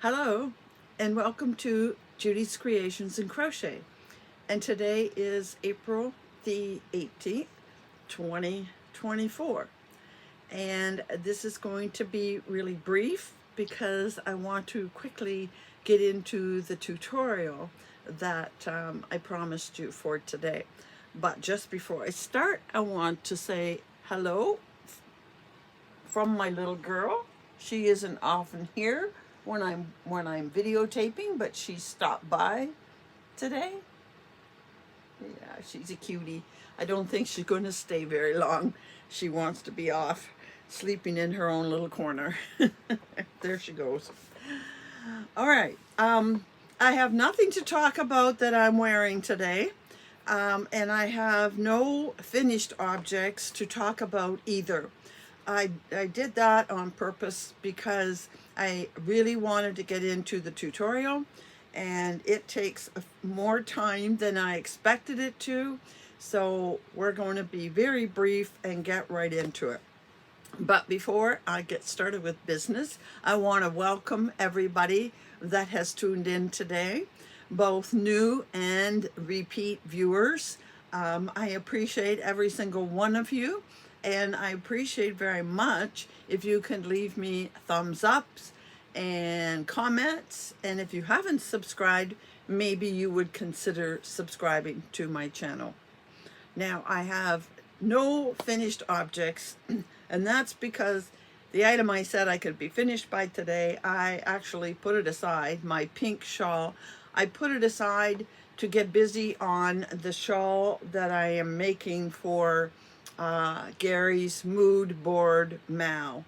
Hello, and welcome to Judy's Creations and Crochet. And today is April the 18th, 2024. And this is going to be really brief because I want to quickly get into the tutorial that I promised you for today. But just before I start, I want to say hello from my little girl. She isn't often here when I'm videotaping, but she stopped by today. Yeah, she's a cutie. I don't think she's going to stay very long. She wants to be off sleeping in her own little corner. There she goes. All right. I have nothing to talk about that I'm wearing today. And I have no finished objects to talk about either. I did that on purpose because I really wanted to get into the tutorial, and it takes more time than I expected it to. So we're going to be very brief and get right into it. But before I get started with business, I want to welcome everybody that has tuned in today, both new and repeat viewers. I appreciate every single one of you, and I appreciate very much if you can leave me thumbs ups and comments. And if you haven't subscribed, maybe you would consider subscribing to my channel. Now, I have no finished objects, and that's because the item I said I could be finished by today, I actually put it aside, my pink shawl. I put it aside to get busy on the shawl that I am making for Gary's mood board Mal.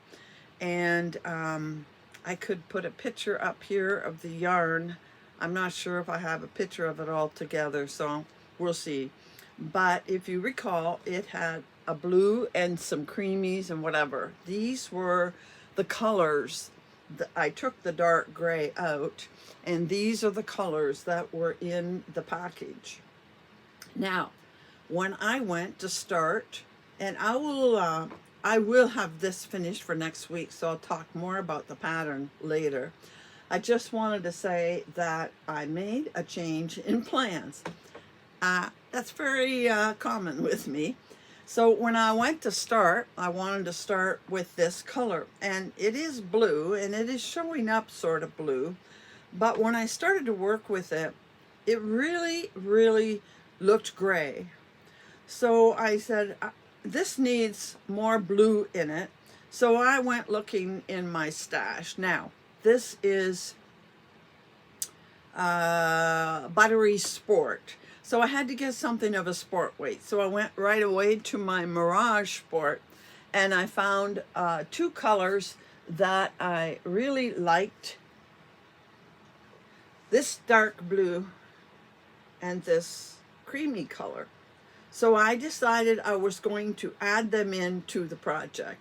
And I could put a picture up here of the yarn. I'm not sure if I have a picture of it all together, so we'll see. But if you recall, it had a blue and some creamies and whatever. These were the colors. I took the dark gray out, and these are the colors that were in the package. Now, when I went to start, and I will have this finished for next week, so I'll talk more about the pattern later. I just wanted to say that I made a change in plans. That's very common with me. So when I went to start, I wanted to start with this color, and it is blue, and it is showing up sort of blue. But when I started to work with it, it really, really looked gray. So I said, this needs more blue in it. So I went looking in my stash. Now, this is Buttery Sport. So I had to get something of a sport weight. So I went right away to my Mirage Sport, and I found two colors that I really liked. This dark blue and this creamy color. So I decided I was going to add them into the project.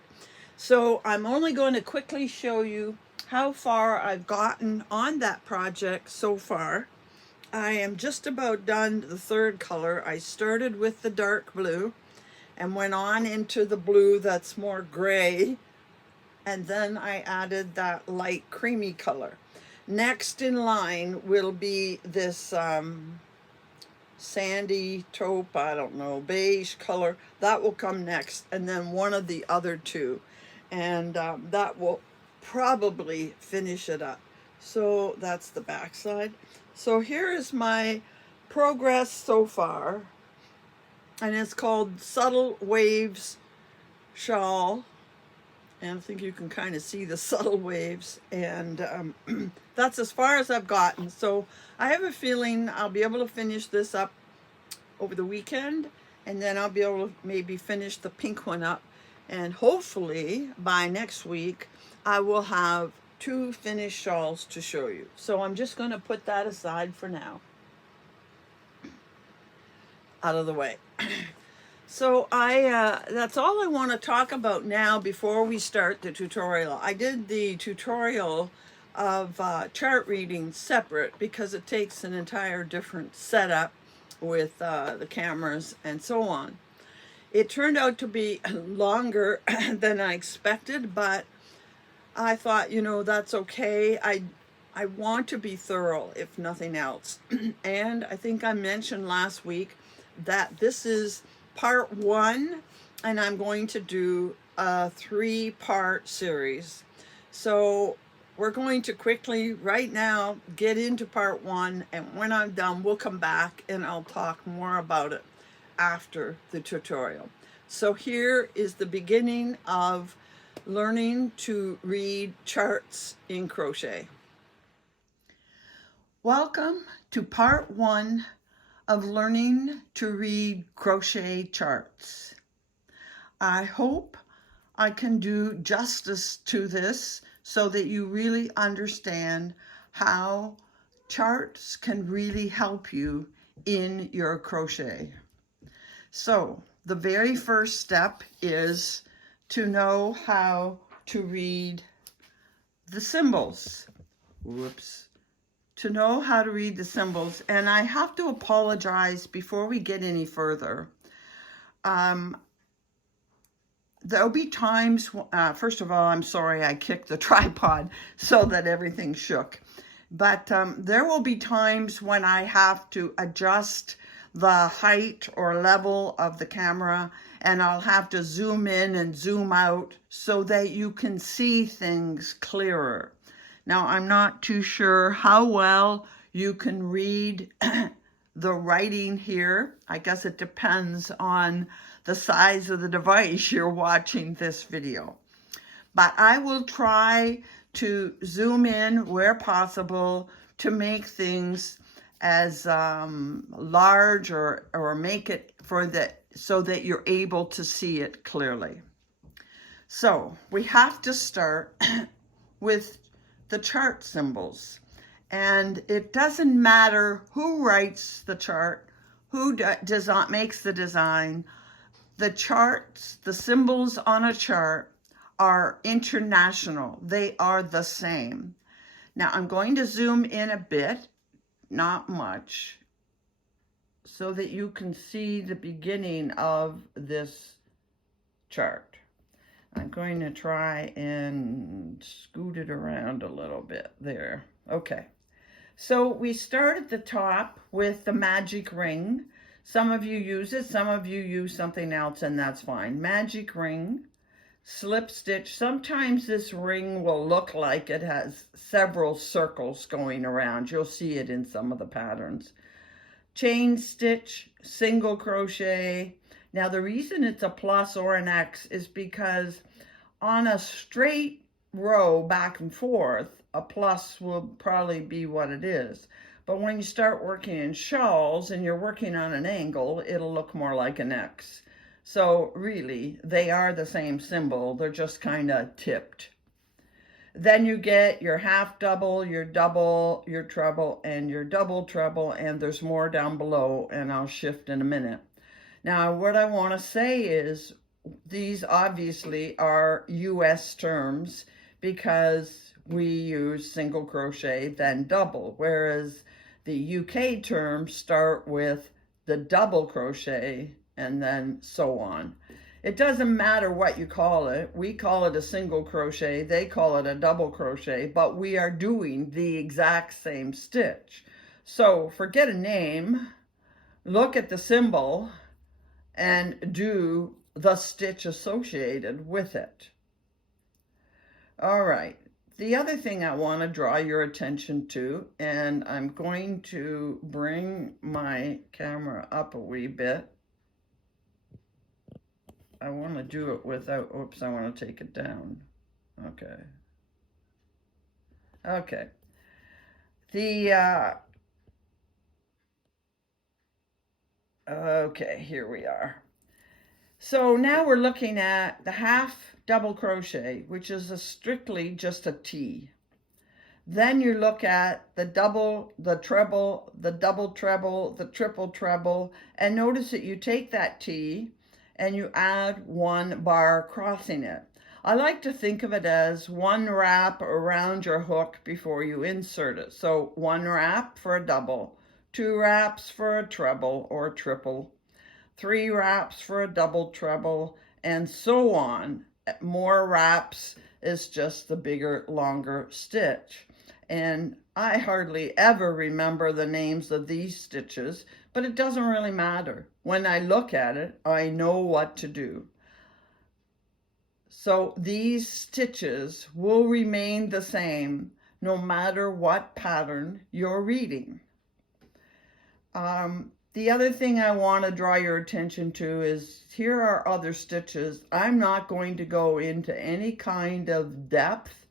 So I'm only going to quickly show you how far I've gotten on that project so far. I am just about done the third color. I started with the dark blue and went on into the blue that's more gray, and then I added that light creamy color. Next in line will be this sandy taupe, I don't know, beige color. That will come next, and then one of the other two, and that will probably finish it up. So that's the back side. So here is my progress so far, and it's called Subtle Waves Shawl, and I think you can kind of see the subtle waves, and that's as far as I've gotten. So I have a feeling I'll be able to finish this up over the weekend, and then I'll be able to maybe finish the pink one up, and hopefully by next week I will have two finished shawls to show you. So I'm just going to put that aside for now, out of the way. So that's all I want to talk about now before we start the tutorial. I did the tutorial of chart reading separate because it takes an entire different setup with the cameras and so on. It turned out to be longer than I expected, but I thought, that's okay. I I want to be thorough, if nothing else. And I think I mentioned last week that this is part one, and I'm going to do a 3-part series. So we're going to quickly, right now, get into part one, and when I'm done, we'll come back and I'll talk more about it after the tutorial. So here is the beginning of learning to read charts in crochet. Welcome to part one of learning to read crochet charts. I hope I can do justice to this so that you really understand how charts can really help you in your crochet. So the very first step is to know how to read the symbols. Whoops. To know how to read the symbols. And I have to apologize before we get any further. There'll be times, first of all, I'm sorry I kicked the tripod so that everything shook. But there will be times when I have to adjust the height or level of the camera, and I'll have to zoom in and zoom out so that you can see things clearer. Now, I'm not too sure how well you can read the writing here. I guess it depends on the size of the device you're watching this video. But I will try to zoom in where possible to make things as large or make it so that you're able to see it clearly. So we have to start with the chart symbols. And it doesn't matter who writes the chart, who makes the design. The charts, the symbols on a chart are international. They are the same. Now I'm going to zoom in a bit, not much, so that you can see the beginning of this chart. I'm going to try and scoot it around a little bit there. Okay. So we start at the top with the magic ring. Some of you use it, some of you use something else, and that's fine. Magic ring, slip stitch. Sometimes this ring will look like it has several circles going around. You'll see it in some of the patterns. Chain stitch, single crochet. Now the reason it's a plus or an X is because on a straight row back and forth, a plus will probably be what it is. But when you start working in shawls and you're working on an angle, it'll look more like an X. So really, they are the same symbol. They're just kind of tipped. Then you get your half double, your double, your treble, and your double treble, and there's more down below, and I'll shift in a minute. Now, what I want to say is these obviously are US terms because we use single crochet, then double, whereas the UK terms start with the double crochet and then so on. It doesn't matter what you call it. We call it a single crochet, they call it a double crochet, but we are doing the exact same stitch. So forget a name, look at the symbol, and do the stitch associated with it. All right, the other thing I want to draw your attention to, and I'm going to bring my camera up a wee bit. I want to do it without, oops, I want to take it down. Okay. Okay. Okay, here we are. So now we're looking at the half double crochet, which is strictly just a T. Then you look at the double, the treble, the double treble, the triple treble, and notice that you take that T and you add one bar crossing it. I like to think of it as one wrap around your hook before you insert it. So one wrap for a double, two wraps for a treble or triple, three wraps for a double treble, and so on. More wraps is just the bigger, longer stitch. And I hardly ever remember the names of these stitches, but it doesn't really matter. When I look at it, I know what to do. So these stitches will remain the same no matter what pattern you're reading. The other thing I want to draw your attention to is here are other stitches. I'm not going to go into any kind of depth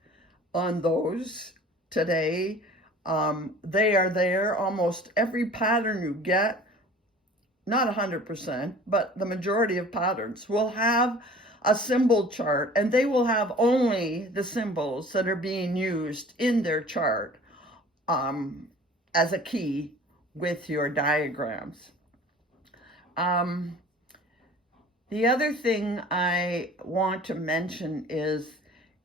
on those today. They are there. Almost every pattern you get, not 100%, but the majority of patterns will have a symbol chart, and they will have only the symbols that are being used in their chart as a key with your diagrams. The other thing I want to mention is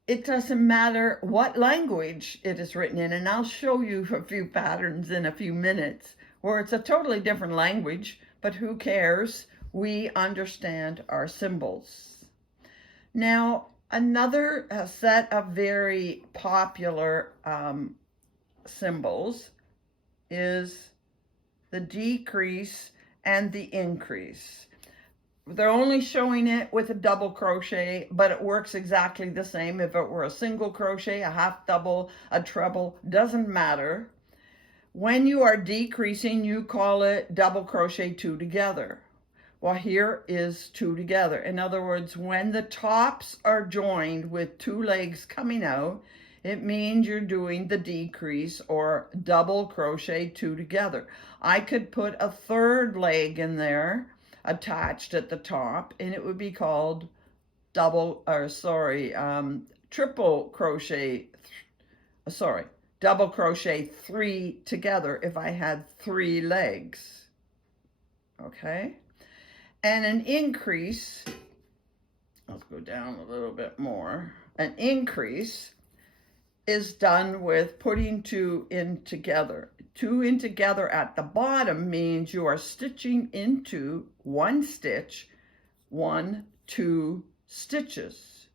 it doesn't matter what language it is written in, and I'll show you a few patterns in a few minutes where it's a totally different language, but who cares? We understand our symbols. Now, another set of very popular symbols is the decrease and the increase. They're only showing it with a double crochet, but it works exactly the same. If it were a single crochet, a half double, a treble, doesn't matter. When you are decreasing, you call it double crochet two together. Well, here is two together. In other words, when the tops are joined with two legs coming out, it means you're doing the decrease or double crochet two together. I could put a third leg in there attached at the top, and it would be called double crochet three together if I had three legs. Okay. And an increase, let's go down a little bit more. An increase is done with putting two in together. Two in together at the bottom means you are stitching into one stitch, 1, 2 stitches.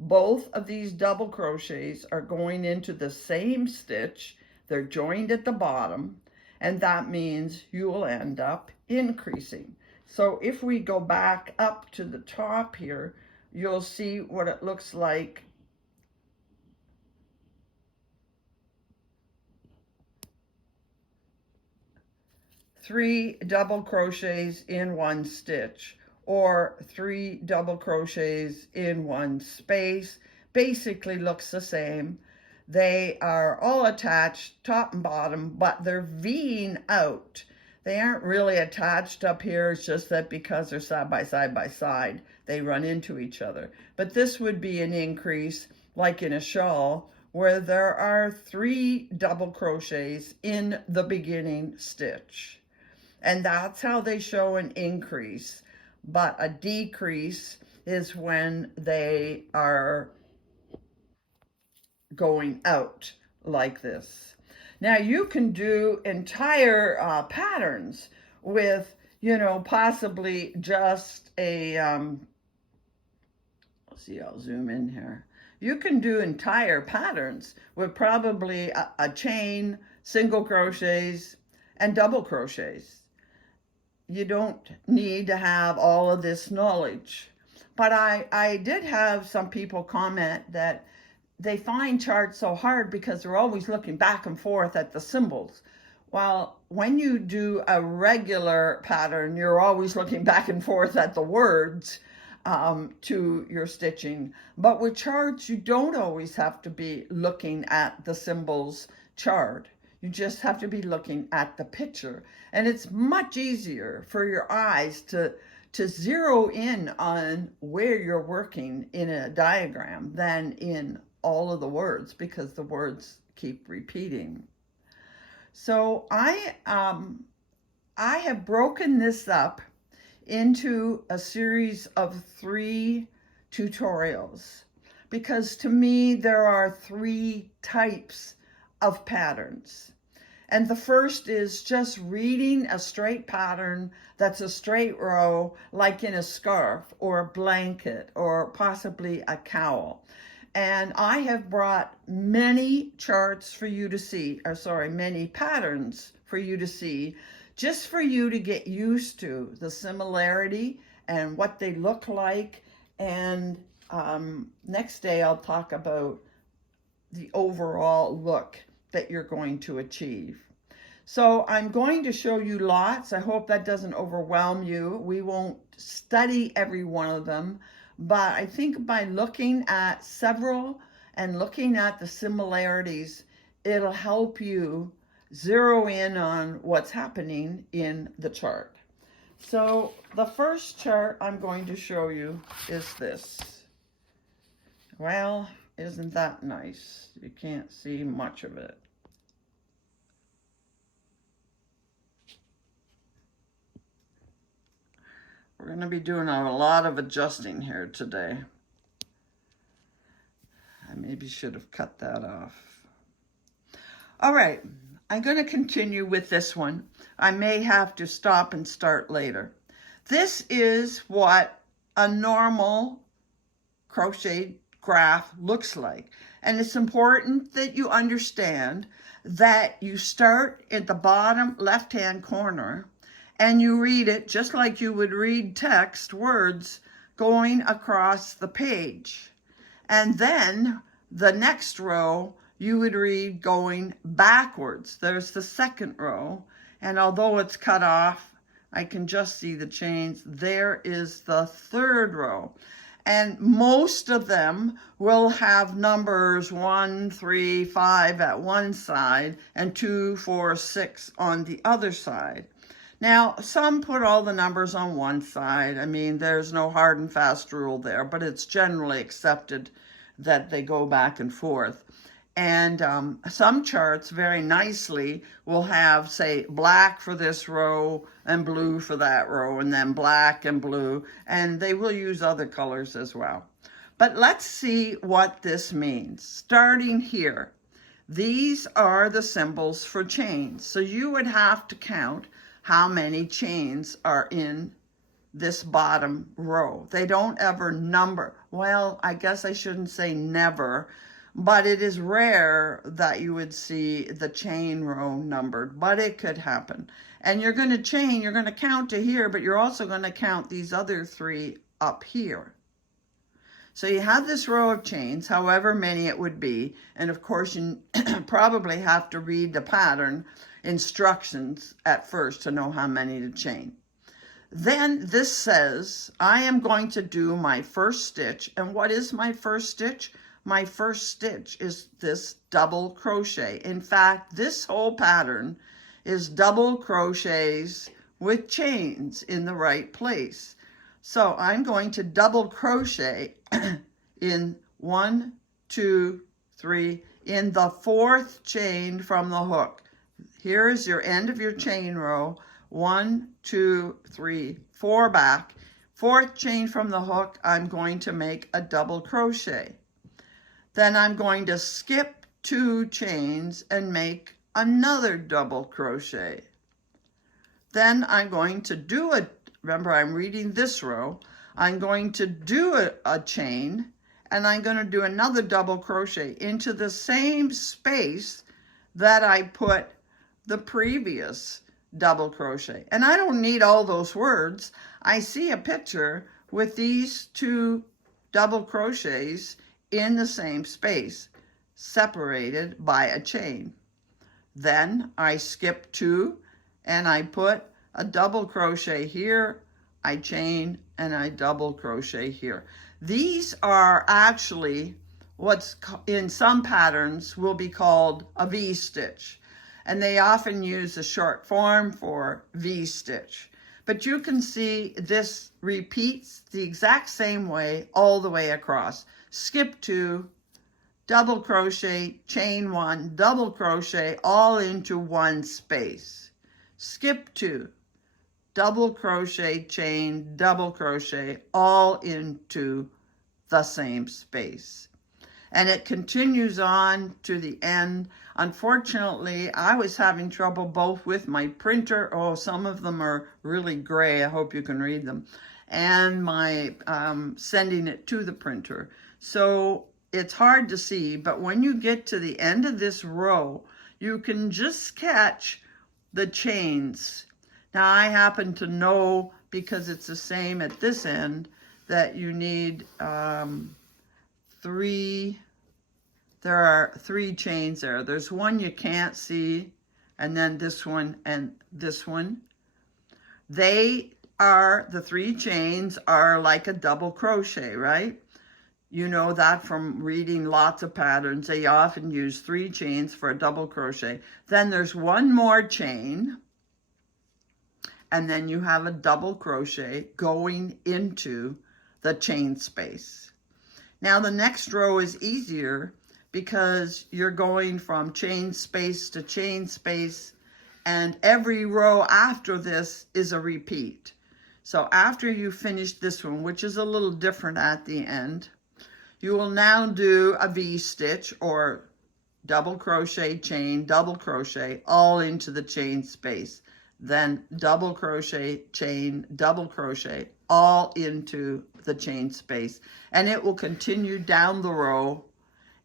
Both of these double crochets are going into the same stitch. They're joined at the bottom, and that means you will end up increasing. So if we go back up to the top here, you'll see what it looks like. Three double crochets in one stitch, or 3 double crochets in one space. Basically looks the same. They are all attached top and bottom, but they're V'ing out. They aren't really attached up here. It's just that because they're side by side, they run into each other. But this would be an increase, like in a shawl, where there are 3 double crochets in the beginning stitch. And that's how they show an increase. But a decrease is when they are going out like this. Now you can do entire patterns with, possibly just a, let's see, I'll zoom in here. You can do entire patterns with probably a chain, single crochets, and double crochets. You don't need to have all of this knowledge. But I did have some people comment that they find charts so hard because they're always looking back and forth at the symbols. Well, when you do a regular pattern, you're always looking back and forth at the words to your stitching. But with charts, you don't always have to be looking at the symbols chart. You just have to be looking at the picture. And it's much easier for your eyes to zero in on where you're working in a diagram than in all of the words, because the words keep repeating. So I have broken this up into a series of 3 tutorials, because to me there are 3 types of patterns. And the first is just reading a straight pattern that's a straight row, like in a scarf or a blanket or possibly a cowl. And I have brought many charts for you to see, or sorry, many patterns for you to see, just for you to get used to the similarity and what they look like. And next day I'll talk about the overall look that you're going to achieve. So I'm going to show you lots. I hope that doesn't overwhelm you. We won't study every one of them, but I think by looking at several and looking at the similarities, it'll help you zero in on what's happening in the chart. So the first chart I'm going to show you is this. Well, isn't that nice? You can't see much of it. We're going to be doing a lot of adjusting here today. I maybe should have cut that off. All right, I'm going to continue with this one. I may have to stop and start later. This is what a normal crochet graph looks like. And it's important that you understand that you start at the bottom left-hand corner and you read it just like you would read text, words, going across the page. And then the next row you would read going backwards. There's the second row, and although it's cut off, I can just see the chains. There is the third row. And most of them will have numbers 1, 3, 5 at one side and 2, 4, 6 on the other side. Now, some put all the numbers on one side. I mean, there's no hard and fast rule there, but it's generally accepted that they go back and forth. And some charts very nicely will have, say, black for this row and blue for that row, and then black and blue, and they will use other colors as well. But let's see what this means. Starting here, these are the symbols for chains. So you would have to count how many chains are in this bottom row. They don't ever number. Well, I guess I shouldn't say never, but it is rare that you would see the chain row numbered, but it could happen. And you're going to chain, you're going to count to here, but you're also going to count these other three up here. So you have this row of chains, however many it would be, and of course you probably have to read the pattern instructions at first to know how many to chain. Then this says, I am going to do my first stitch. And what is my first stitch? My first stitch is this double crochet. In fact, this whole pattern is double crochets with chains in the right place. So I'm going to double crochet in 1, 2, 3, in the fourth chain from the hook. Here is your end of your chain row. 1, 2, 3, 4 back. Fourth chain from the hook, I'm going to make a double crochet. Then I'm going to skip 2 chains and make another double crochet. Then I'm going to do a, remember I'm reading this row, I'm going to do a chain, and I'm going to do another double crochet into the same space that I put the previous double crochet. And I don't need all those words. I see a picture with these 2 double crochets in the same space, separated by a chain. Then I skip 2 and I put a double crochet here, I chain, and I double crochet here. These are actually what's in some patterns will be called a V-stitch. And they often use the short form for V-stitch. But you can see this repeats the exact same way all the way across. Skip 2, double crochet, chain 1, double crochet, all into one space. Skip 2, double crochet, chain, double crochet, all into the same space. And it continues on to the end. Unfortunately, I was having trouble both with my printer. Oh, some of them are really gray. I hope you can read them. And my sending it to the printer. So it's hard to see, but when you get to the end of this row, you can just catch the chains. Now I happen to know, because it's the same at this end, that you need there are 3 chains there. There's one you can't see, and then this one and this one. The 3 chains are like a double crochet, right? You know that from reading lots of patterns. They often use 3 chains for a double crochet. Then there's one more chain, and then you have a double crochet going into the chain space. Now the next row is easier because you're going from chain space to chain space, and every row after this is a repeat. So after you finish this one, which is a little different at the end, you will now do a V-stitch or double crochet, chain, double crochet, all into the chain space. Then double crochet, chain, double crochet, all into the chain space. And it will continue down the row.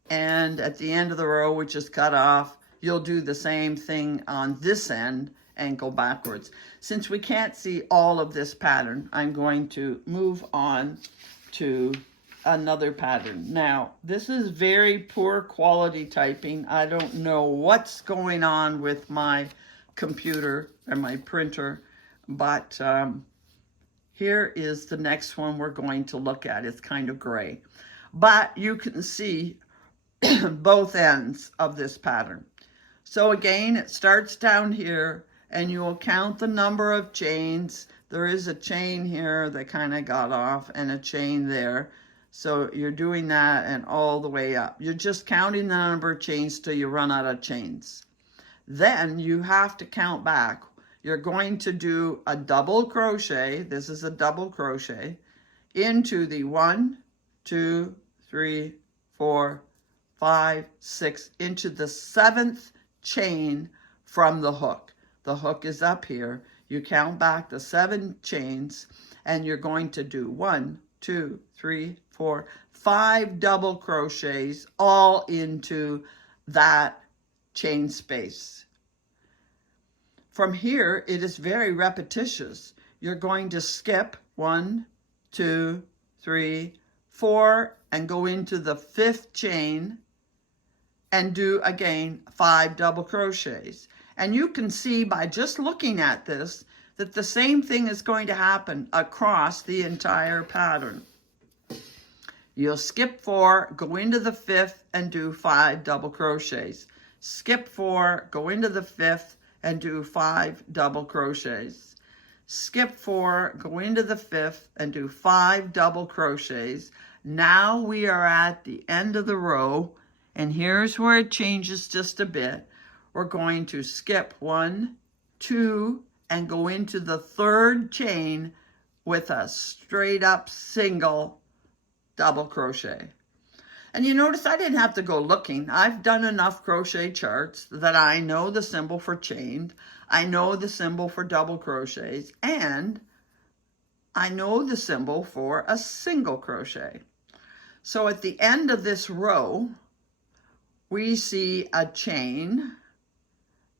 And at the end of the row, which is cut off, you'll do the same thing on this end and go backwards. Since we can't see all of this pattern, I'm going to move on to another pattern. Now, this is very poor quality typing. I don't know what's going on with my computer and my printer, but here is the next one we're going to look at. It's kind of gray, but you can see both ends of this pattern. So again, it starts down here, and you will count the number of chains. There is a chain here that kind of got off, and a chain there. So you're doing that and all the way up. You're just counting the number of chains till you run out of chains. Then you have to count back. You're going to do a double crochet. This is a double crochet into the 1, 2, 3, 4, 5, 6, into the 7th chain from the hook. The hook is up here. You count back the 7 chains, and you're going to do 1, 2, 3, 4, 5 double crochets all into that chain space. From here, it is very repetitious. You're going to skip 1, 2, 3, 4, and go into the 5th chain and do again 5 double crochets. And you can see by just looking at this that the same thing is going to happen across the entire pattern. You'll skip 4, go into the 5th and do 5 double crochets. Skip 4, go into the 5th and do 5 double crochets. Skip 4, go into the 5th and do 5 double crochets. Now we are at the end of the row, and here's where it changes just a bit. We're going to skip 1, 2, and go into the 3rd chain with a straight up single double crochet. And you notice I didn't have to go looking. I've done enough crochet charts that I know the symbol for chain, I know the symbol for double crochets, and I know the symbol for a single crochet. So at the end of this row, we see a chain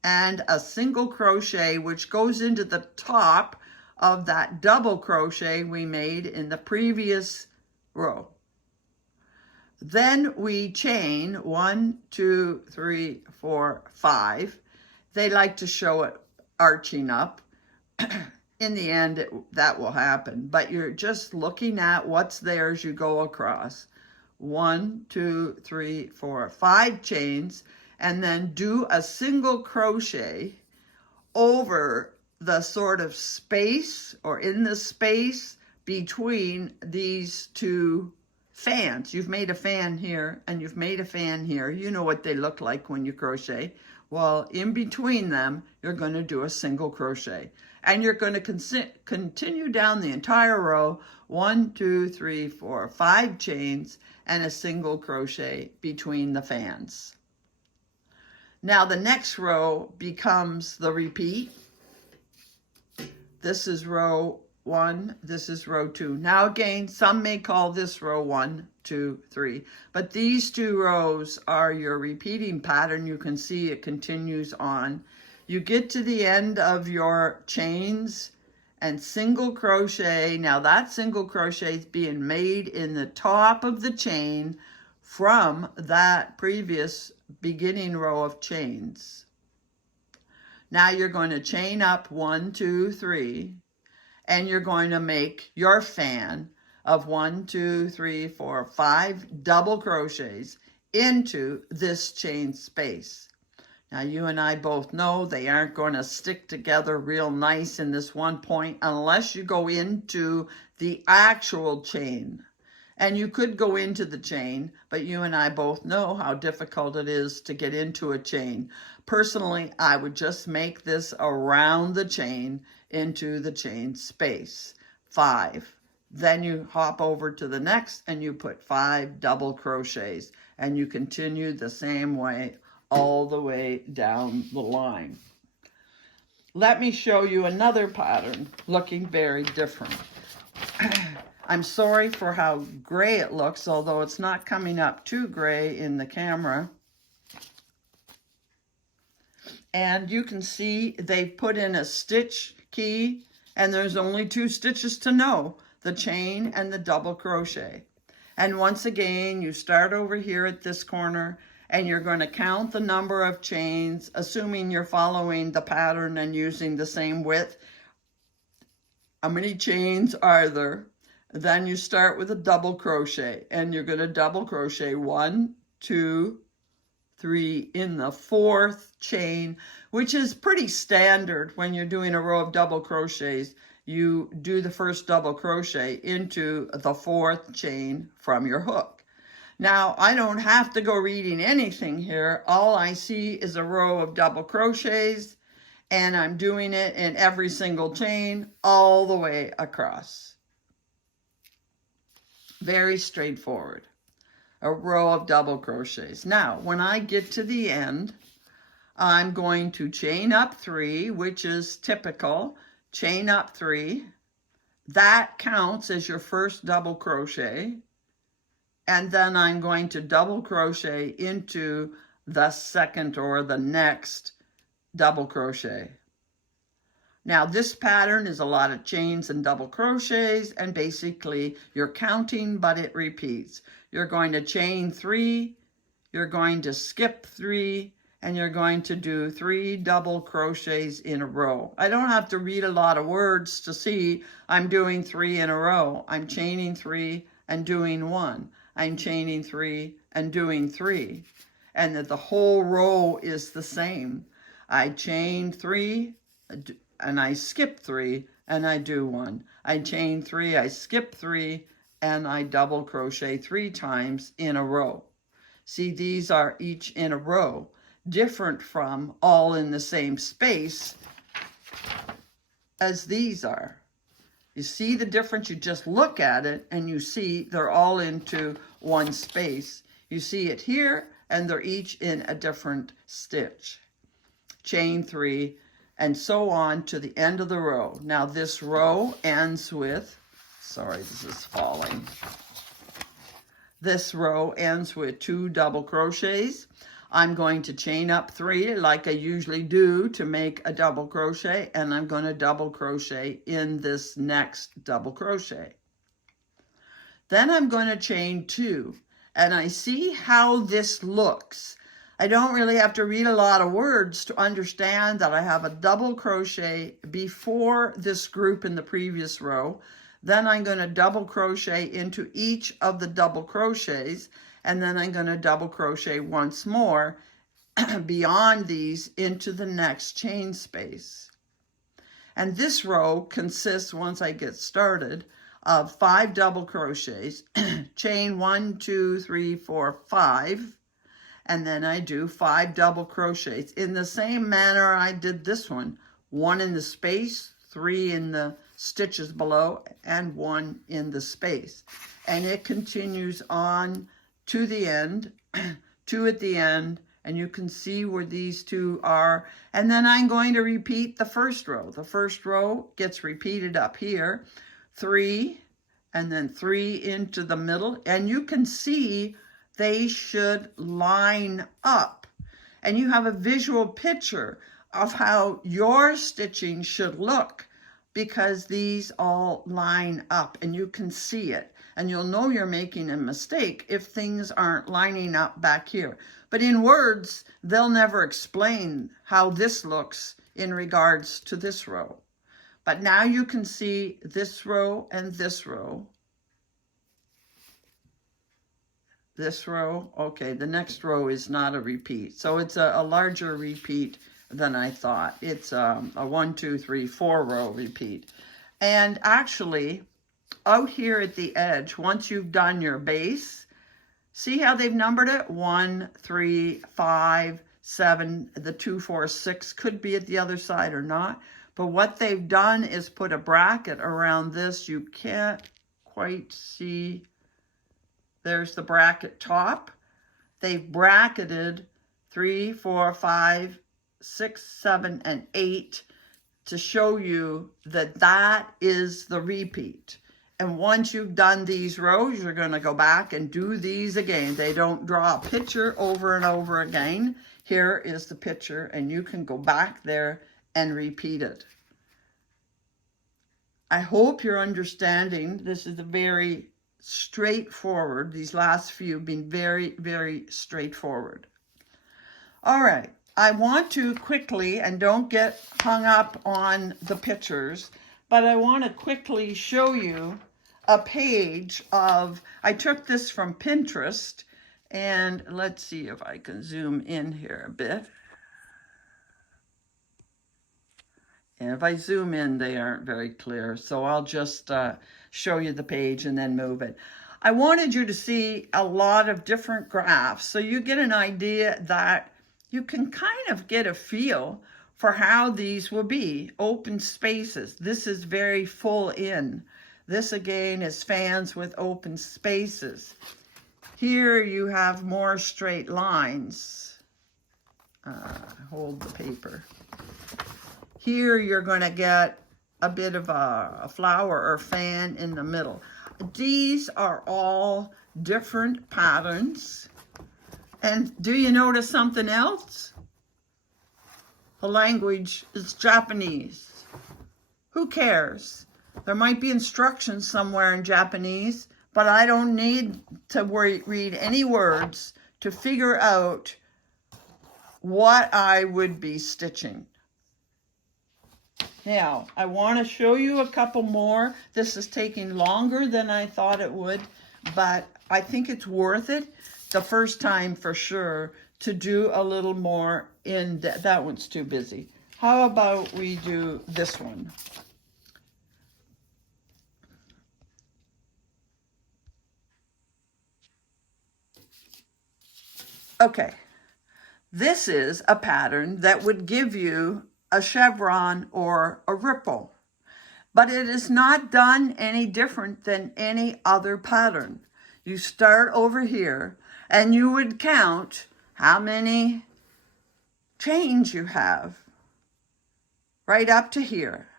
and a single crochet, which goes into the top of that double crochet we made in the previous row. Then we chain 1, 2, 3, 4, 5. They like to show it arching up. In the end, that will happen, but you're just looking at what's there as you go across. 1, 2, 3, 4, 5 chains, and then do a single crochet over the sort of space, or in the space between these 2 fans. You've made a fan here and you've made a fan here. You know what they look like when you crochet. Well, in between them, you're going to do a single crochet. And you're going to continue down the entire row, 1, 2, 3, 4, 5 chains, and a single crochet between the fans. Now the next row becomes the repeat. This is row 1, this is row 2. Now again, some may call this row 1, 2, 3, but these 2 rows are your repeating pattern. You can see it continues on. You get to the end of your chains and single crochet. Now that single crochet is being made in the top of the chain from that previous beginning row of chains. Now you're going to chain up 1, 2, 3, and you're going to make your fan of 1, 2, 3, 4, 5 double crochets into this chain space. Now you and I both know they aren't going to stick together real nice in this one point unless you go into the actual chain. And you could go into the chain, but you and I both know how difficult it is to get into a chain. Personally, I would just make this around the chain into the chain space. 5. Then you hop over to the next and you put 5 double crochets, and you continue the same way all the way down the line. Let me show you another pattern looking very different. I'm sorry for how gray it looks, although it's not coming up too gray in the camera. And you can see they've put in a stitch key, and there's only 2 stitches to know, the chain and the double crochet. And once again, you start over here at this corner, and you're going to count the number of chains, assuming you're following the pattern and using the same width. How many chains are there? Then you start with a double crochet, and you're going to double crochet 1, 2, 3 in the 4th chain, which is pretty standard when you're doing a row of double crochets. You do the first double crochet into the 4th chain from your hook. Now, I don't have to go reading anything here. All I see is a row of double crochets, and I'm doing it in every single chain all the way across. Very straightforward. A row of double crochets. Now, when I get to the end, I'm going to chain up 3, which is typical. Chain up 3. That counts as your first double crochet. And then I'm going to double crochet into the second or the next double crochet. Now this pattern is a lot of chains and double crochets, and basically you're counting, but it repeats. You're going to chain 3, you're going to skip 3, and you're going to do 3 double crochets in a row. I don't have to read a lot of words to see I'm doing 3 in a row. I'm chaining 3 and doing 1. I'm chaining 3 and doing 3, and that the whole row is the same. I chain 3 and I skip 3 and I do 1. I chain 3, I skip 3, and I double crochet 3 times in a row. See, these are each in a row, different from all in the same space as these are. You see the difference? You just look at it and you see they're all into one space. You see it here, and they're each in a different stitch. Chain 3, and so on to the end of the row. Now this row ends with, sorry, this is falling. This row ends with 2 double crochets. I'm going to chain up 3 like I usually do to make a double crochet, and I'm going to double crochet in this next double crochet. Then I'm going to chain 2, and I see how this looks. I don't really have to read a lot of words to understand that I have a double crochet before this group in the previous row. Then I'm going to double crochet into each of the double crochets, and then I'm going to double crochet once more beyond these into the next chain space. And this row consists, once I get started, of 5 double crochets, chain 1, 2, 3, 4, 5, and then I do 5 double crochets in the same manner I did this one. 1 in the space, 3 in the stitches below, and 1 in the space. And it continues on to the end, 2 at the end, And you can see where these two are. And then I'm going to repeat the first row. The first row gets repeated up here. 3, and then 3 into the middle. And you can see they should line up. And you have a visual picture of how your stitching should look, because these all line up and you can see it. And you'll know you're making a mistake if things aren't lining up back here. But in words, they'll never explain how this looks in regards to this row. But now you can see this row and this row. This row, okay, the next row is not a repeat. So it's a larger repeat than I thought. It's a 1, 2, 3, 4 row repeat. And actually, out here at the edge, once you've done your base, see how they've numbered it? 1, 3, 5, 7, the 2, 4, 6 could be at the other side or not. But what they've done is put a bracket around this. You can't quite see. There's the bracket top. They've bracketed 3, 4, 5, 6, 7, and 8 to show you that that is the repeat. And once you've done these rows, you're going to go back and do these again. They don't draw a picture over and over again. Here is the picture, and you can go back there and repeat it. I hope you're understanding. This is a very straightforward. These last few have been very, very straightforward. All right. I want to quickly, and don't get hung up on the pictures, but I want to quickly show you a page of, I took this from Pinterest, and let's see if I can zoom in here a bit. And if I zoom in, they aren't very clear, so I'll just show you the page and then move it. I wanted you to see a lot of different graphs, so you get an idea that you can kind of get a feel for how these will be. Open spaces. This is very full in. This again is fans with open spaces. Here you have more straight lines. Hold the paper. Here you're going to get a bit of a flower or fan in the middle. These are all different patterns. And do you notice something else? The language is Japanese. Who cares? There might be instructions somewhere in Japanese, but I don't need to read any words to figure out what I would be stitching. Now, I want to show you a couple more. This is taking longer than I thought it would, but I think it's worth it the first time for sure to do a little more in depth. That one's too busy. How about we do this one? Okay, this is a pattern that would give you a chevron or a ripple, but it is not done any different than any other pattern. You start over here and you would count how many chains you have right up to here.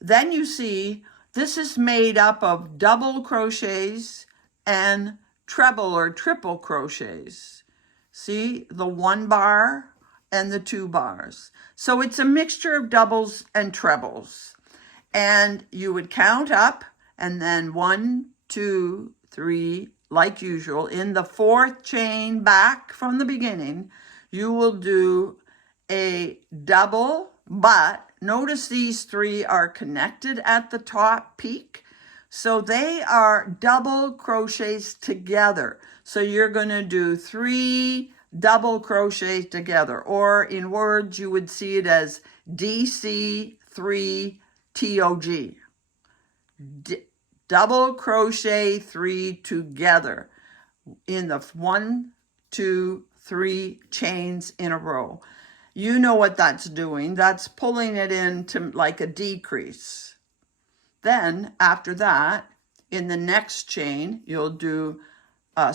Then you see this is made up of double crochets and treble or triple crochets. See the 1 bar and the 2 bars. So it's a mixture of doubles and trebles. And you would count up and then 1, 2, 3, like usual. In the 4th chain back from the beginning, you will do a double, but notice these 3 are connected at the top peak. So they are double crochets together. So you're going to do 3 double crochets together, or in words you would see it as DC3 TOG. Double crochet 3 together in the 1, 2, 3 chains in a row. You know what that's doing. That's pulling it into like a decrease. Then after that, in the next chain, you'll do a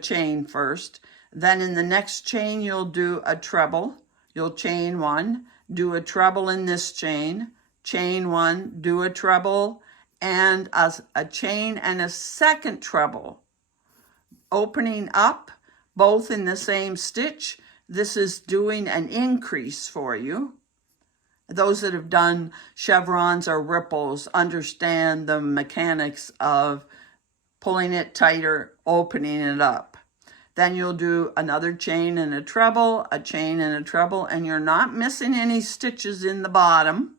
chain first. Then in the next chain, you'll do a treble. You'll chain one, do a treble in this chain, chain one, do a treble, and a chain and a second treble. Opening up, both in the same stitch. This is doing an increase for you. Those that have done chevrons or ripples understand the mechanics of pulling it tighter, opening it up. Then you'll do another chain and a treble, a chain and a treble, and you're not missing any stitches in the bottom.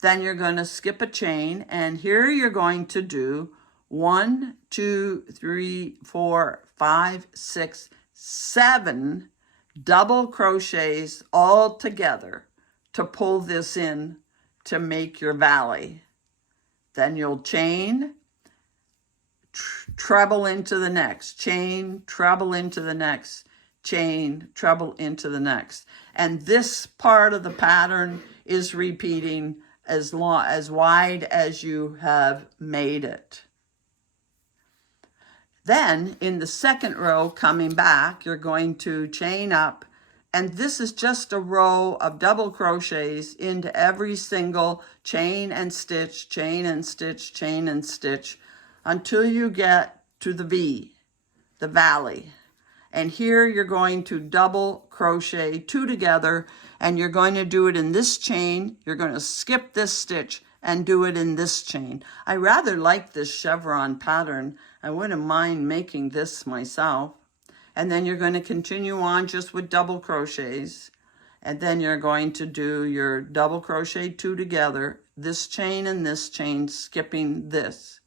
Then you're going to skip a chain, and here you're going to do 1, 2, 3, 4, 5, 6, 7 double crochets all together to pull this in to make your valley. Then you'll chain, treble into the next, chain, treble into the next, chain, treble into the next. And this part of the pattern is repeating as wide as you have made it. Then in the second row coming back, you're going to chain up, and this is just a row of double crochets into every single chain and stitch, chain and stitch, chain and stitch, until you get to the V, the valley. And here you're going to double crochet 2 together, and you're going to do it in this chain. You're going to skip this stitch and do it in this chain. I rather like this chevron pattern. I wouldn't mind making this myself. And then you're going to continue on just with double crochets. And then you're going to do your double crochet 2 together, this chain and this chain, skipping this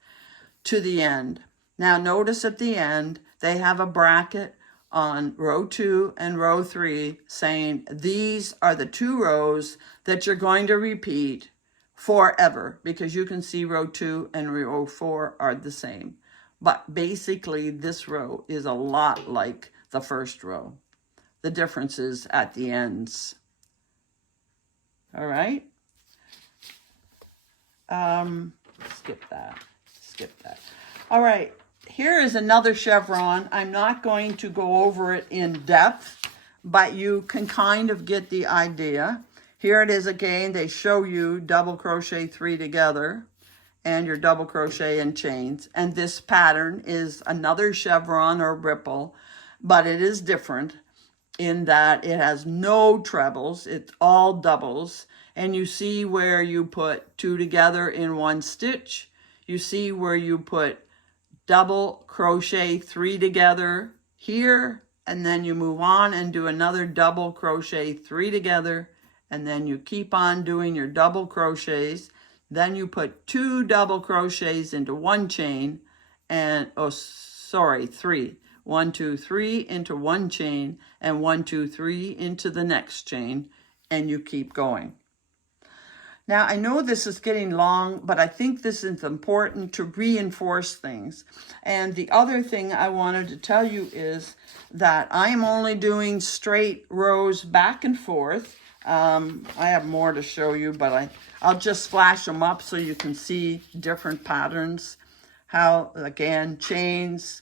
to the end. Now notice at the end, they have a bracket on row 2 and row 3 saying these are the 2 rows that you're going to repeat forever, because you can see row 2 and row 4 are the same. But basically this row is a lot like the first row. The difference is at the ends. All right. Skip that. All right. Here is another chevron. I'm not going to go over it in depth, but you can kind of get the idea. Here it is again. They show you double crochet 3 together and your double crochet in chains. And this pattern is another chevron or ripple, but it is different in that it has no trebles. It's all doubles. And you see where you put 2 together in 1 stitch. You see where you put double crochet 3 together here, and then you move on and do another double crochet 3 together, and then you keep on doing your double crochets. Then you put 2 double crochets into 1 chain, and 3. 1, 2, 3 into 1 chain, and 1, 2, 3 into the next chain, and you keep going. Now, I know this is getting long, but I think this is important to reinforce things. And the other thing I wanted to tell you is that I'm only doing straight rows back and forth. I have more to show you, but I'll just flash them up so you can see different patterns. How, again, chains,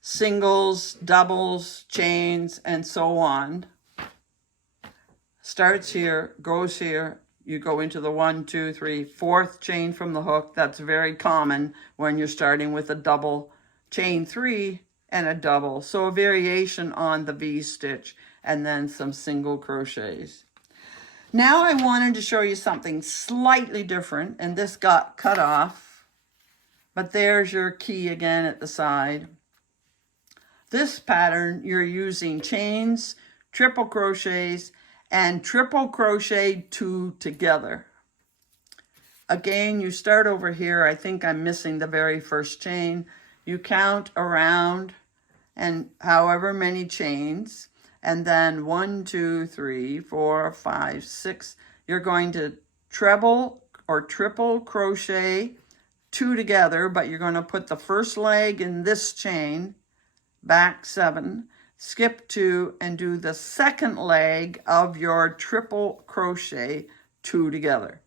singles, doubles, chains, and so on. Starts here, goes here. You go into the 1, 2, 3, 4th chain from the hook. That's very common when you're starting with a double, chain 3 and a double. So a variation on the V stitch, and then some single crochets. Now I wanted to show you something slightly different, and this got cut off, but there's your key again at the side. This pattern, you're using chains, triple crochets, and triple crochet 2 together. Again, you start over here. I think I'm missing the very first chain. You count around and however many chains, and then 1, 2, 3, 4, 5, 6. You're going to treble or triple crochet 2 together, but you're going to put the first leg in this chain, back 7, skip 2, and do the second leg of your triple crochet 2 together.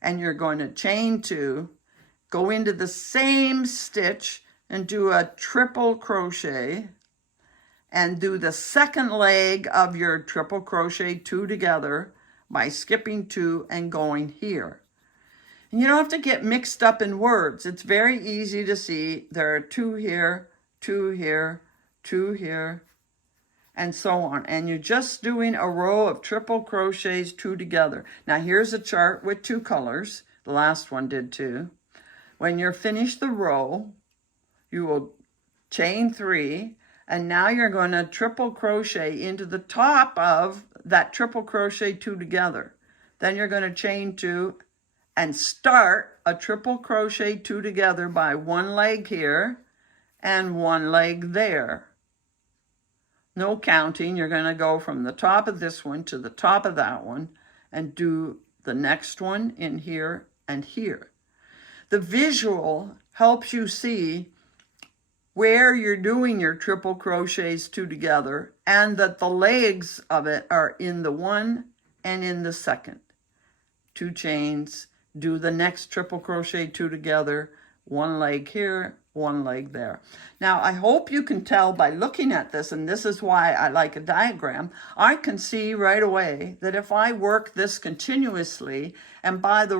And you're going to chain 2, go into the same stitch, and do a triple crochet and do the second leg of your triple crochet 2 together by skipping 2 and going here. And you don't have to get mixed up in words. It's very easy to see. There are 2 here, 2 here, 2 here, and so on. And you're just doing a row of triple crochets 2 together. Now here's a chart with 2 colors. The last one did too. When you're finished the row, you will chain 3, and now you're going to triple crochet into the top of that triple crochet 2 together. Then you're going to chain 2 and start a triple crochet 2 together by 1 leg here and 1 leg there. No counting. You're going to go from the top of this one to the top of that one and do the next one in here and here. The visual helps you see where you're doing your triple crochets 2 together and that the legs of it are in the one and in the second. 2 chains, do the next triple crochet 2 together, 1 leg here, 1 leg there. Now, I hope you can tell by looking at this, and this is why I like a diagram, I can see right away that if I work this continuously, and by the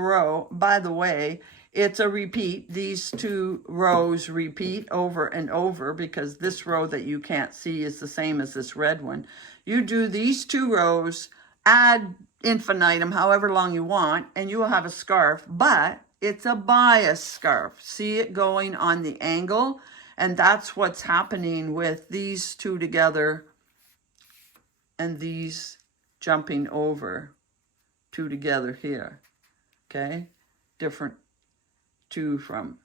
way, it's a repeat. These 2 rows repeat over and over because this row that you can't see is the same as this red one. You do these 2 rows, add infinitum, however long you want, and you will have a scarf, but it's a bias scarf. See it going on the angle? And that's what's happening with these 2 together and these jumping over 2 together here. Okay? Different 2 from.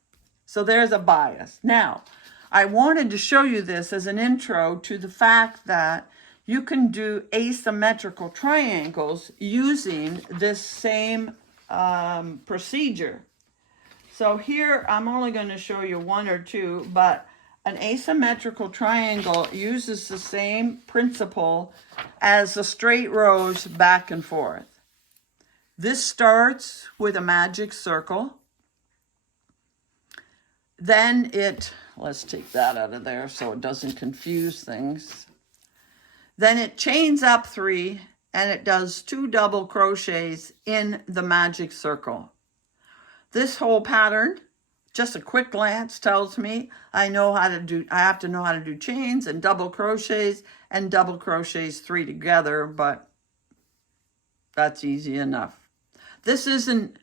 So there's a bias. Now, I wanted to show you this as an intro to the fact that you can do asymmetrical triangles using this same procedure. So here, I'm only going to show you 1 or 2, but an asymmetrical triangle uses the same principle as the straight rows back and forth. This starts with a magic circle. Then let's take that out of there so it doesn't confuse things. Then it chains up 3 and it does 2 double crochets in the magic circle. This whole pattern, just a quick glance tells me I have to know how to do chains and double crochets 3 together, but that's easy enough. This isn't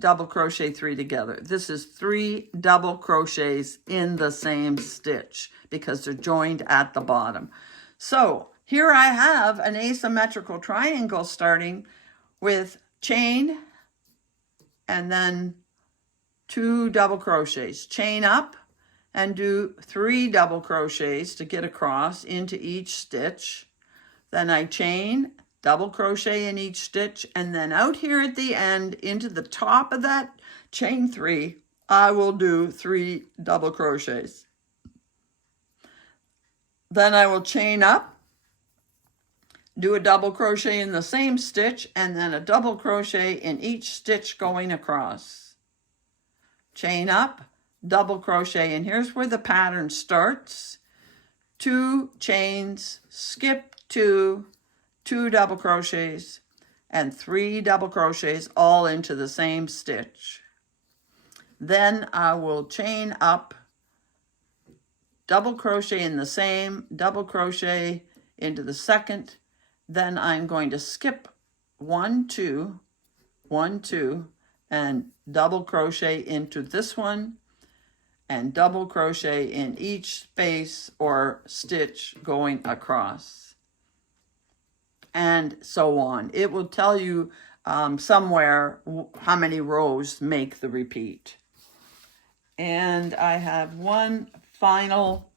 double crochet 3 together. This is 3 double crochets in the same stitch because they're joined at the bottom. So here I have an asymmetrical triangle starting with chain and then 2 double crochets. Chain up and do 3 double crochets to get across into each stitch. Then I chain, double crochet in each stitch, and then out here at the end into the top of that chain 3, I will do 3 double crochets. Then I will chain up, do a double crochet in the same stitch, and then a double crochet in each stitch going across. Chain up, double crochet, and here's where the pattern starts. 2 chains, skip 2, 2 double crochets, and 3 double crochets all into the same stitch. Then I will chain up, double crochet in the same, double crochet into the second. Then I'm going to skip 1, 2, 1, 2, and double crochet into this one, and double crochet in each space or stitch going across, and so on. It will tell you somewhere how many rows make the repeat. And I have one final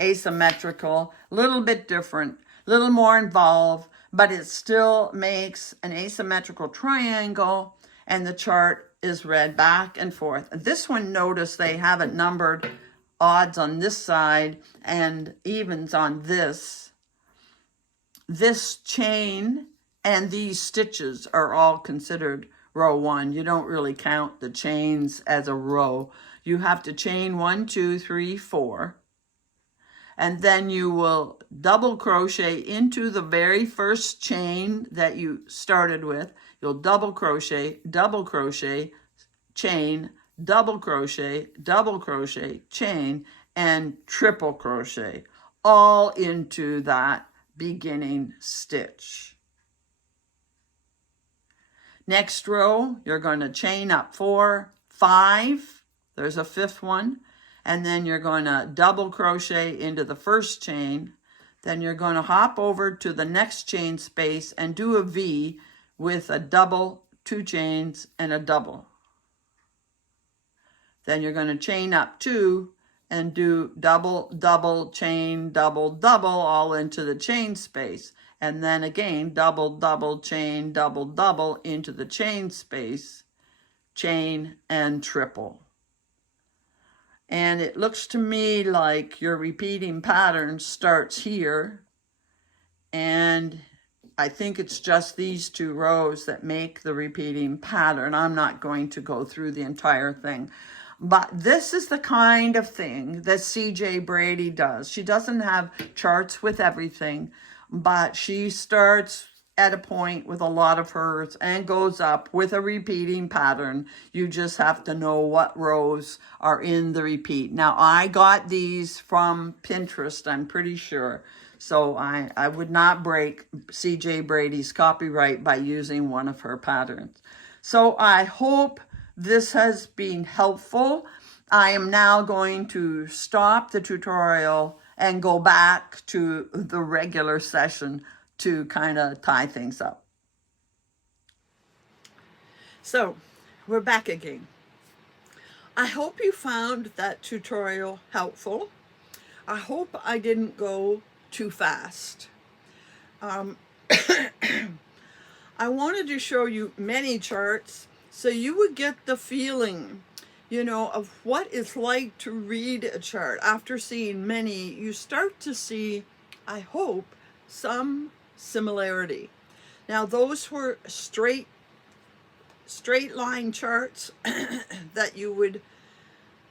asymmetrical, a little bit different, a little more involved, but it still makes an asymmetrical triangle, and the chart is read back and forth. This one, notice they haven't numbered odds on this side and evens on this. This chain and these stitches are all considered row 1. You don't really count the chains as a row. You have to chain 1, 2, 3, 4. And then you will double crochet into the very first chain that you started with. You'll double crochet, chain, double crochet, chain, and triple crochet, all into that beginning stitch. Next row, you're going to chain up 4, 5, there's a 5th one, and then you're going to double crochet into the first chain. Then you're going to hop over to the next chain space and do a V with a double, 2 chains, and a double. Then you're going to chain up 2 and do double, double, chain, double, double, all into the chain space. And then again, double, double, chain, double, double into the chain space, chain, and triple. And it looks to me like your repeating pattern starts here, and I think it's just these 2 rows that make the repeating pattern. I'm not going to go through the entire thing, but this is the kind of thing that CJ Brady does. She doesn't have charts with everything, but she starts at a point with a lot of hers and goes up with a repeating pattern. You just have to know what rows are in the repeat. Now, I got these from Pinterest, I'm pretty sure. So I would not break CJ Brady's copyright by using one of her patterns. So I hope this has been helpful. I am now going to stop the tutorial and go back to the regular session to kind of tie things up. So we're back again. I hope you found that tutorial helpful. I hope I didn't go too fast. I wanted to show you many charts so you would get the feeling, you know, of what it's like to read a chart. After seeing many, you start to see, I hope, some similarity. Now, those were straight line charts that you would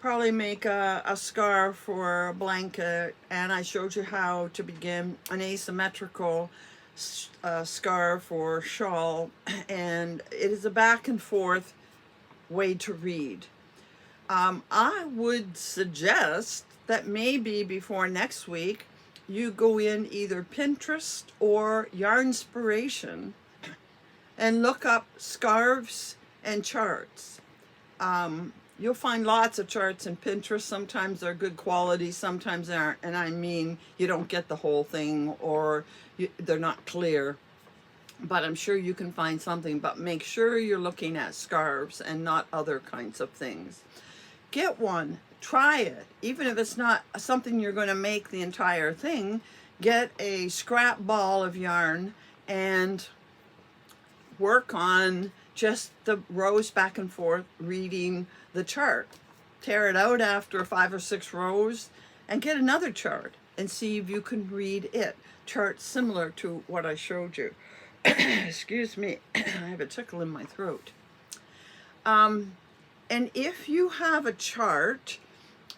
probably make a scarf or a blanket, and I showed you how to begin an asymmetrical scarf or shawl, and it is a back and forth way to read. I would suggest that maybe before next week you go in either Pinterest or Yarnspiration and look up scarves and charts. You'll find lots of charts in Pinterest. Sometimes they're good quality, sometimes they aren't. And I mean, you don't get the whole thing, or they're not clear. But I'm sure you can find something. But make sure you're looking at scarves and not other kinds of things. Get one, try it. Even if it's not something you're going to make the entire thing, get a scrap ball of yarn and work on just the rows back and forth reading the chart. Tear it out after 5 or 6 rows and get another chart and see if you can read it. Charts similar to what I showed you. Excuse me, I have a tickle in my throat. And if you have a chart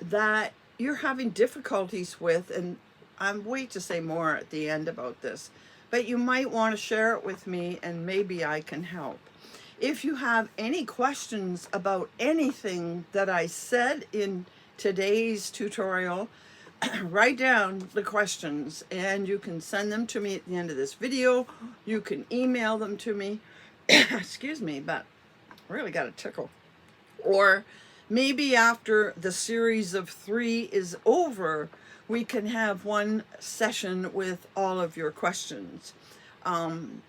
that you're having difficulties with, and I'm wait to say more at the end about this, but you might want to share it with me and maybe I can help. If you have any questions about anything that I said in today's tutorial, write down the questions and you can send them to me at the end of this video. You can email them to me. Excuse me, but I really got a tickle. Or maybe after the series of 3 is over, we can have one session with all of your questions.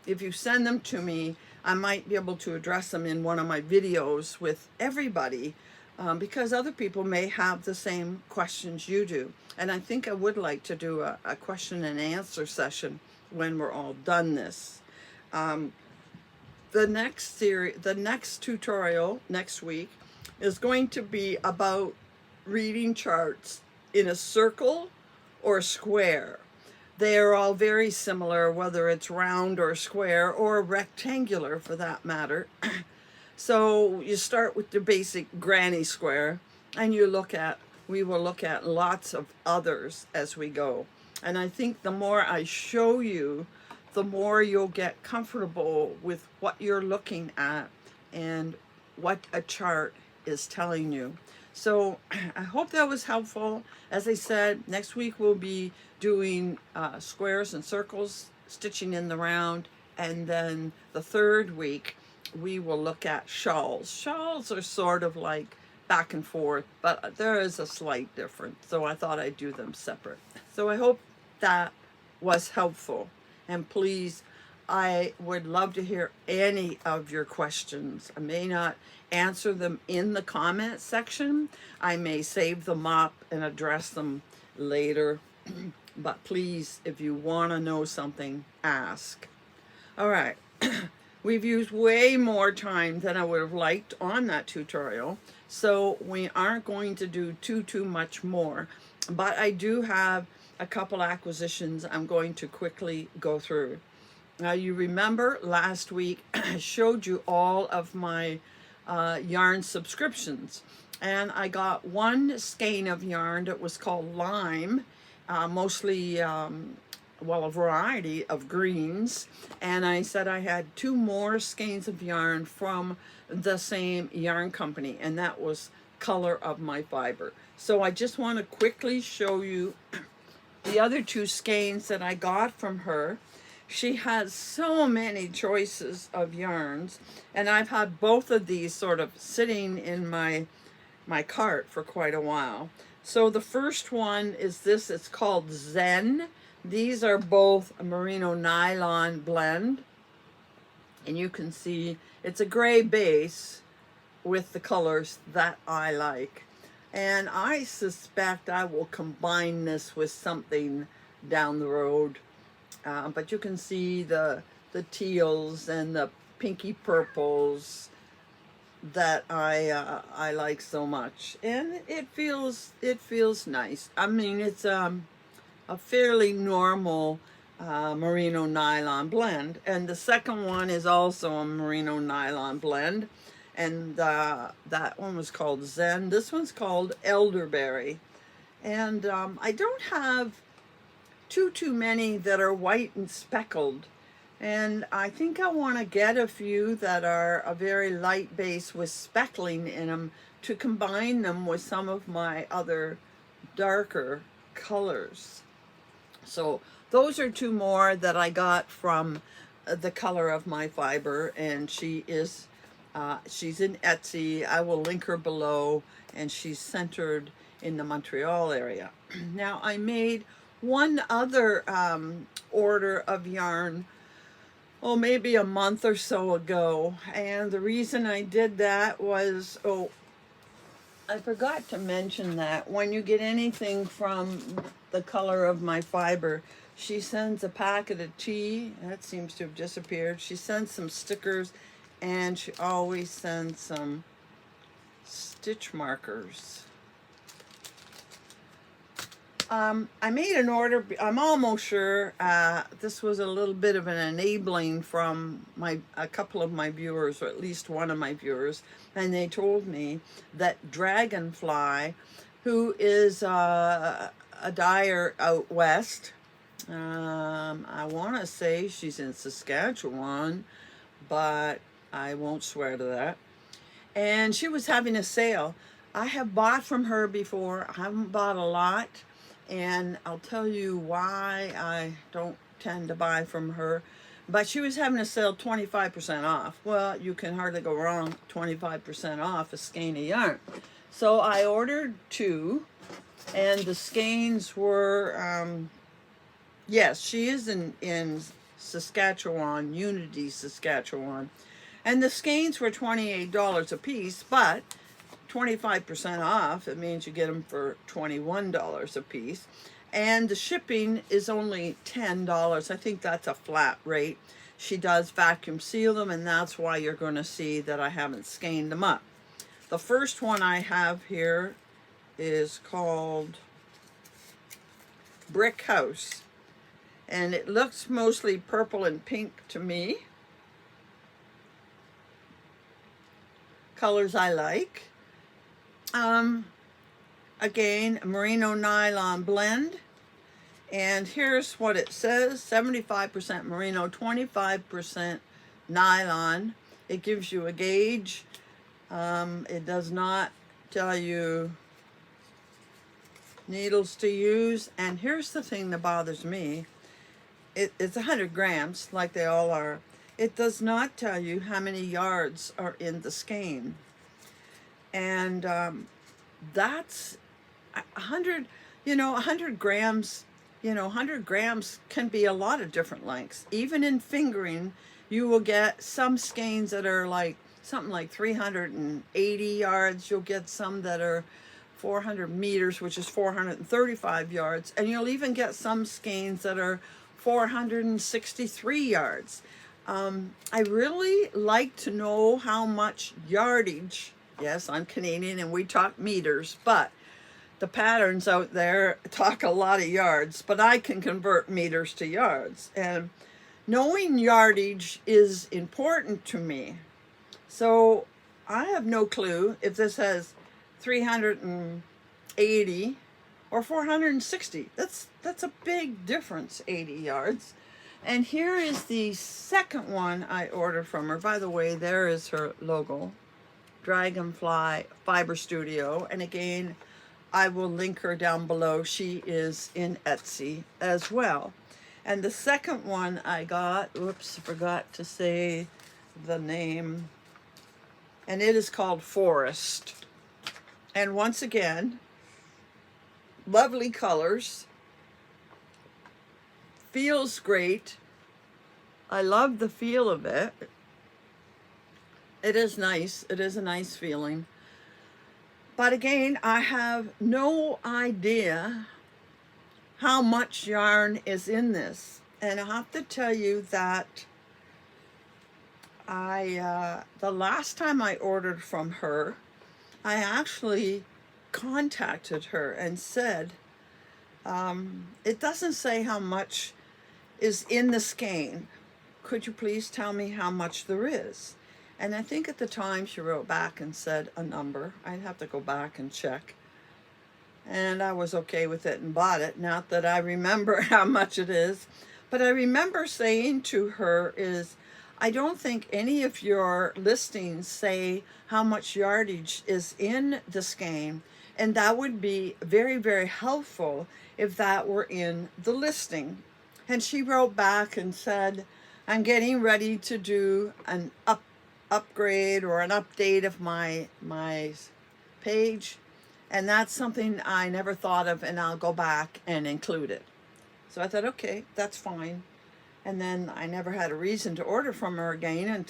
If you send them to me, I might be able to address them in one of my videos with everybody, because other people may have the same questions you do. And I think I would like to do a question and answer session when we're all done this. The next tutorial next week is going to be about reading charts in a circle or square. They are all very similar, whether it's round or square or rectangular for that matter. So you start with the basic granny square, and we will look at lots of others as we go. And I think the more I show you, the more you'll get comfortable with what you're looking at and what a chart is telling you. So I hope that was helpful. As I said, next week we'll be doing squares and circles, stitching in the round, and then the third week we will look at shawls. Shawls are sort of like back and forth, but there is a slight difference, so I thought I'd do them separate. So I hope that was helpful, and please, I would love to hear any of your questions. I may not answer them in the comment section. I may save them up and address them later. But please, if you want to know something, ask. All right. We've used way more time than I would have liked on that tutorial, so we aren't going to do too much more. But I do have a couple acquisitions I'm going to quickly go through. Now, you remember last week I showed you all of my yarn subscriptions, and I got one skein of yarn that was called Lime, mostly well, a variety of greens, and I said I had 2 more skeins of yarn from the same yarn company, and that was Color of My Fiber. So I just want to quickly show you the other 2 skeins that I got from her. She has so many choices of yarns, and I've had both of these sort of sitting in my cart for quite a while. So the first one is this. It's called Zen. These are both a merino nylon blend, and you can see it's a gray base with the colors that I like. And I suspect I will combine this with something down the road. But you can see the teals and the pinky purples that I like so much, and it feels nice. I mean, it's a fairly normal merino nylon blend, and the second one is also a merino nylon blend, and that one was called Zen. This one's called Elderberry, and I don't have too many that are white and speckled, and I think I want to get a few that are a very light base with speckling in them to combine them with some of my other darker colors. So those are 2 more that I got from the Color of My Fiber, and she is she's in Etsy. I will link her below, and she's centered in the Montreal area. Now, I made one other order of yarn, maybe a month or so ago, and the reason I did that was, I forgot to mention that when you get anything from the Color of My Fiber, she sends a packet of tea. That seems to have disappeared. She sends some stickers, and she always sends some stitch markers. I made an order. I'm almost sure this was a little bit of an enabling from a couple of my viewers, or at least one of my viewers, and they told me that Dragonfly, who is a dyer out west, I want to say she's in Saskatchewan, but I won't swear to that, and she was having a sale. I have bought from her before. I haven't bought a lot, and I'll tell you why I don't tend to buy from her. But she was having a sale 25% off. Well, you can hardly go wrong, 25% off a skein of yarn. So I ordered 2, and the skeins were, yes, she is in Saskatchewan, Unity, Saskatchewan. And the skeins were $28 a piece, but 25% off, it means you get them for $21 a piece, and the shipping is only $10. I think that's a flat rate. She does vacuum seal them, and that's why you're going to see that I haven't skeined them up. The first one I have here is called Brick House, and it looks mostly purple and pink to me. colors I like. Again, merino nylon blend. And here's what it says: 75% merino, 25% nylon. It gives you a gauge. It does not tell you needles to use. And here's the thing that bothers me. It's 100 grams, like they all are. It does not tell you how many yards are in the skein. And that's 100, 100 grams, 100 grams can be a lot of different lengths. Even in fingering, you will get some skeins that are like something like 380 yards. You'll get some that are 400 meters, which is 435 yards. And you'll even get some skeins that are 463 yards. I really like to know how much yardage. Yes, I'm Canadian and we talk meters, but the patterns out there talk a lot of yards, but I can convert meters to yards. And knowing yardage is important to me. So I have no clue if this has 380 or 460. That's a big difference, 80 yards. And here is the second one I ordered from her. By the way, there is her logo, Dragonfly Fiber Studio. And again, I will link her down below. She is in Etsy as well. And the second one I got, oops, forgot to say the name. And it is called Forest. And once again, lovely colors. Feels great. I love the feel of it. It is nice. It is a nice feeling. But again, I have no idea how much yarn is in this. And I have to tell you that the last time I ordered from her, I actually contacted her and said, it doesn't say how much is in the skein. Could you please tell me how much there is? And I think at the time she wrote back and said a number. I'd have to go back and check. And I was okay with it and bought it. Not that I remember how much it is. But I remember saying to her is, I don't think any of your listings say how much yardage is in the skein. And that would be very, very helpful if that were in the listing. And she wrote back and said, I'm getting ready to do an upgrade or an update of my page. And that's something I never thought of, and I'll go back and include it. So I thought, okay, that's fine. And then I never had a reason to order from her again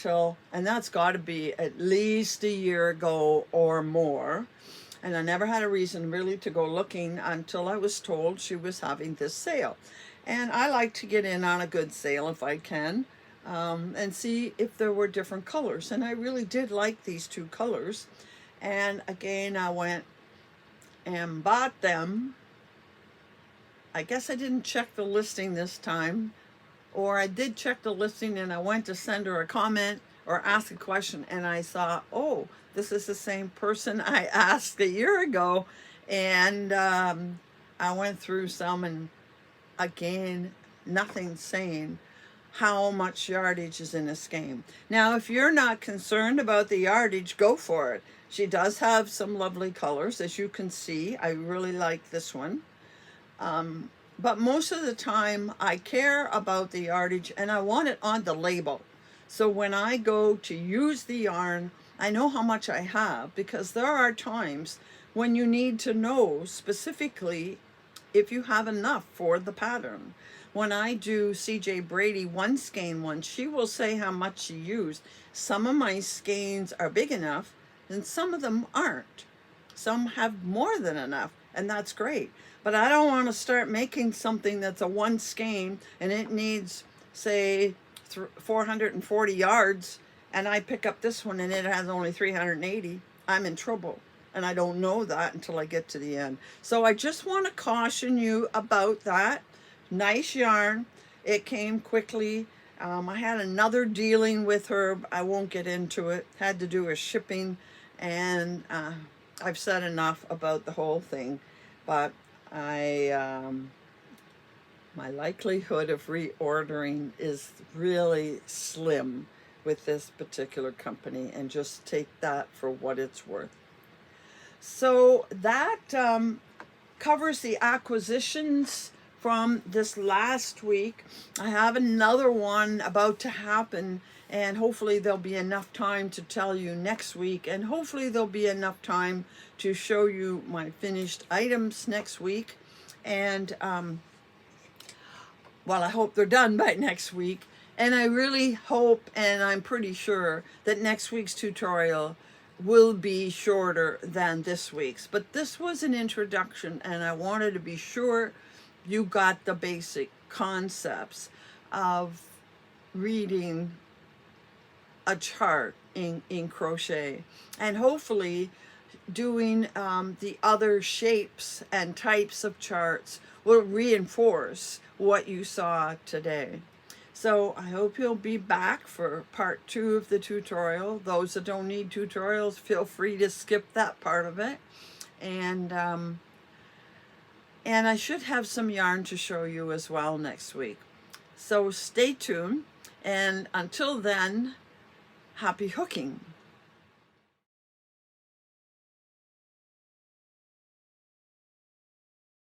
and that's got to be at least a year ago or more. And I never had a reason really to go looking until I was told she was having this sale. And I like to get in on a good sale if I can, and see if there were different colors. And I really did like these two colors. And again, I went and bought them. I guess I didn't check the listing this time, or I did check the listing and I went to send her a comment or ask a question, and I saw, oh, this is the same person I asked a year ago. And I went through some, and again, nothing saying how much yardage is in this skein. Now, if you're not concerned about the yardage, go for it. She does have some lovely colors, as you can see. I really like this one. But most of the time, I care about the yardage, and I want it on the label. So when I go to use the yarn, I know how much I have, because there are times when you need to know specifically if you have enough for the pattern. When I do CJ Brady one skein one, she will say how much she used. Some of my skeins are big enough and some of them aren't. Some have more than enough, and that's great. But I don't want to start making something that's a one skein and it needs, say, 440 yards, and I pick up this one and it has only 380. I'm in trouble. And I don't know that until I get to the end. So I just want to caution you about that. Nice yarn. It came quickly. I had another dealing with her. I won't get into it. Had to do with shipping. And I've said enough about the whole thing, but my likelihood of reordering is really slim with this particular company, and just take that for what it's worth. So that covers the acquisitions from this last week. I have another one about to happen, and hopefully there'll be enough time to tell you next week, and hopefully there'll be enough time to show you my finished items next week. And well, I hope they're done by next week. And I really hope, and I'm pretty sure, that next week's tutorial will be shorter than this week's. But this was an introduction, and I wanted to be sure you got the basic concepts of reading a chart in crochet, and hopefully doing the other shapes and types of charts will reinforce what you saw today. So I hope you'll be back for part 2 of the tutorial. Those that don't need tutorials, feel free to skip that part of it. And I should have some yarn to show you as well next week. So stay tuned, and until then, happy hooking.